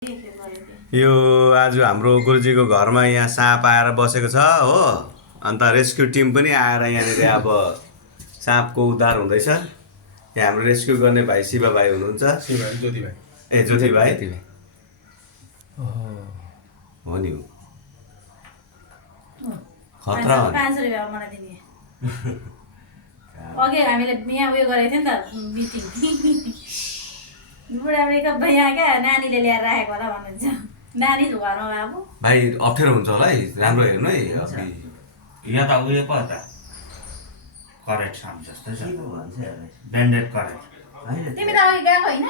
यो आज हाम्रो गुरुजीको घरमा यहाँ साँप आएर बसेको छ हो। अन्त रेस्क्यु टिम पनि आएर यहाँनिर अब साँपको उद्धार हुँदैछ। यहाँ हाम्रो रेस्क्यु गर्ने भाइ शिव भाइ हुनुहुन्छ। ज्योति भाइ। ए ज्योति भाइ हो नि। खतरा हो नि। 500 रुपैयाँ मलाई दिने। अघि हामीले यहाँ उयो गरेको थियो नि त मिटिङ। बुढाले यहाँ क्या नानीले ल्याएर राखेको होला भन्नुहुन्छ। नानी घरमा बाबु भाइ अप्ठ्यारो हुन्छ होला है, राम्रो हेर्नु है। यहाँ त उयो पो त करेक्ट साम जस्तै छ, ब्यान्डेड करेक्ट। तिमी त अघि गएको होइन?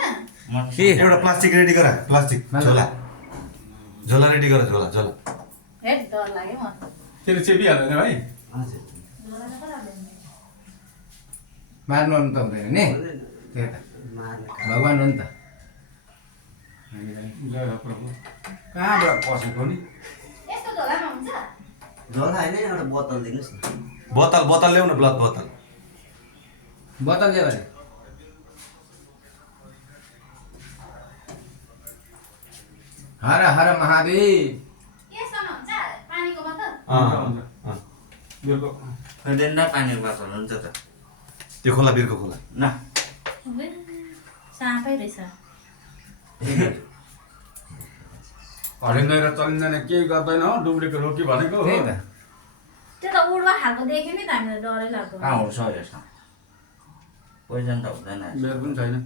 एउटा प्लास्टिक रेडी गर, प्लास्टिक झोला झोला रेडी गर, झोला झोला। हेट डर लाग्यो म। त्यसले चेपिहाल्दैन भाइ। मार्नु त हुँदैन नि, त्यही त भगवान् हो नि त। कहाँबाट पसेको नि? यस्तो झोलामा हुन्छ? झोला होइन, एउटा बोतल दिनुहोस् न। बोतल बोतल ल्याउ न, ब्लड बोतल। बोतल ल्यायो भने हर हर महादेव। यस्तोमा हुन्छ पानीको बोतल? डेन्डर पानी बोतल हुन्छ त। त्यो खोला बिर्को खोला न साँपै रहेछ। हरिँदैन चलिँदैन केही गर्दैन हो, डुप्लिकेट हो कि भनेको हो। त्यही त त्यो त उड्वा खालको देख्यो नि त हामीलाई डरै लाग्यो। कहाँ हुन्छ यसमा पोइजन त हुँदैन। मेरो पनि छैन।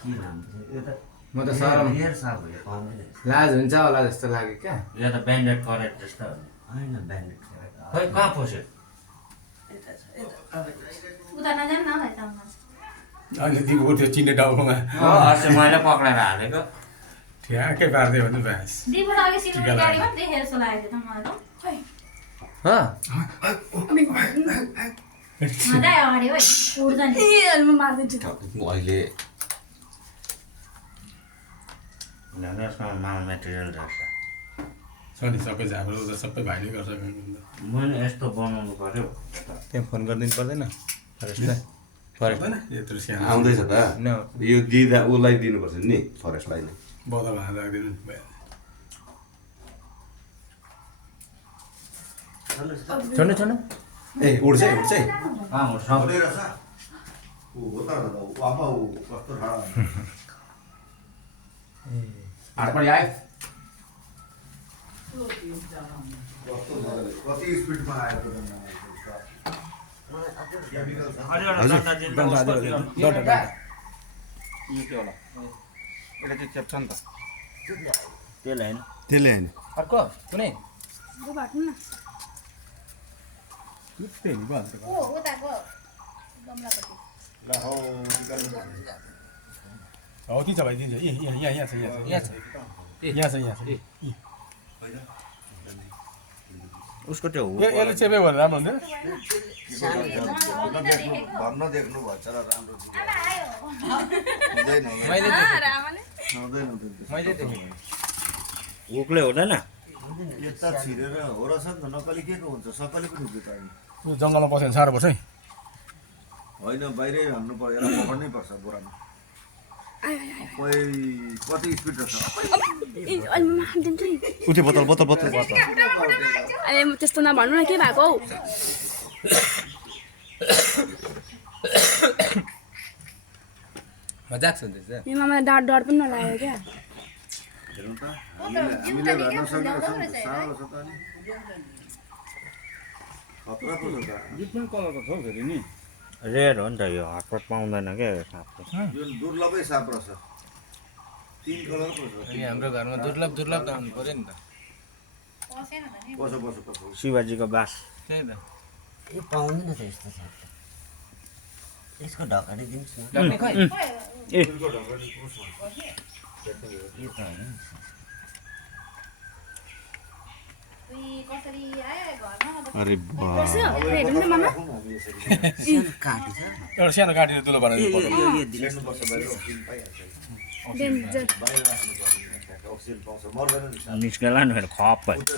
के नाम यो त म त सरम हेर साहब हो, यो पाउँदैन। लाज हुन्छ होला जस्तो लाग्यो क्या। यो त ब्यान्डेड करेक्ट जस्तो हो। होइन ब्यान्डेड खै कहाँ पस्यो? उता नजानु न भाइ तलमा। अनि दिएको त्यो चिन्ने टाउकोमा अस्ति मैले पक्रेर हालेको। ठ्याक्कै पारिदियो भने बस। दिपुर अघि सिलगढी गाडीमा पनि देखेर जस्तो लागेको थियो त मलाई त। मजा आयो अगाडि है उड्छ नि। अहिले यसमा माल मेटेरियल रहेछ। छ नि सबै झाम्रो त सबै भाइले गर्छ। मैले यस्तो बनाउनु पर्यो। त्यहाँ फोन गरिदिनु पर्दैन फरेस्टलाई? पर्दैन यत्रो सानो आउँदैछ त। यो दिँदा उसलाई दिनुपर्छ नि, फरेस्टलाई नै। बोतल हात राखिदिनु छोड्नु छोड्नु। ए उड्छ है, उड्छ है। कहाँ उठ्छ? हातमा आयो। कति स्पिडमा आएको यो के होला? यसले चाहिँ चेप्छ नि त। त्यसले होइन। त्यसले होइन। अर्को कुनै त्यही नि भन्छ। ओ उताको गमलापट्टि। हो कि छ भाइ दिन्छ। यहाँ छ, यहाँ छ, यहाँ छ, यहाँ छ, यहाँ छ। उसको त्यो यसले चेप्यो भने राम्रो हुन्थ्यो। भन्न देख्नु भन्छ र राम्रो आमा आयो। मैले देखेँ। हुकले हुँदैन। यता छिरेर हो रहेछ नि त। नक्कली के को हुन्छ? सक्कली पनि हुन्छ त। यो जङ्गलमा बस्यो भने साह्रो पर्छ है। होइन बाहिरै हान्नु पर्यो, यसलाई पक्र्नै पर्छ बोरामा। खोइ कति स्पिड रहेछ। उठ्यो बोतल बोतल बोतल। अहिले म त्यस्तो नभन्नु न, के भएको हौ? मजाक सुन्दैछ। यो मामालाई डर पनि नलाग्यो क्या। हेर्नु त, हामीले भन्न सकिरहेछ नि त। साह्रो छ त अनि खतरा पो छ त। डिफ्रेन्ट कलरको छ हौ फेरि नि। रेयर हो नि त यो, हटपट पाउँदैन क्या यो साँपको। यो दुर्लभै साप रहेछ। 3 कलर पो छ। अनि हाम्रो घरमा दुर्लभ दुर्लभ त आउनु पर्यो नि त। पसेन त नि। बस बस बस। शिवजीको बास। त्यही त। यो पाउँदैन त यस्तो साप त। यसको ढकडी दिनुहोस् न। ढक्ने खै? ए यो त होइन। उही कसरी आयो घरमा अब अरे हेर्नु न मामा। काटी छ। एउटा सानो काटेर तुलो बनाएर यो दिनुपर्छ। बाहिर अक्सिजन पाइहाल्छ। डेन्जर। बाहिर राख्नु पर्छ। अक्सिजन पाउँछ, मर्दैन नि साप। निस्केला नि फेरि खप भयो। उता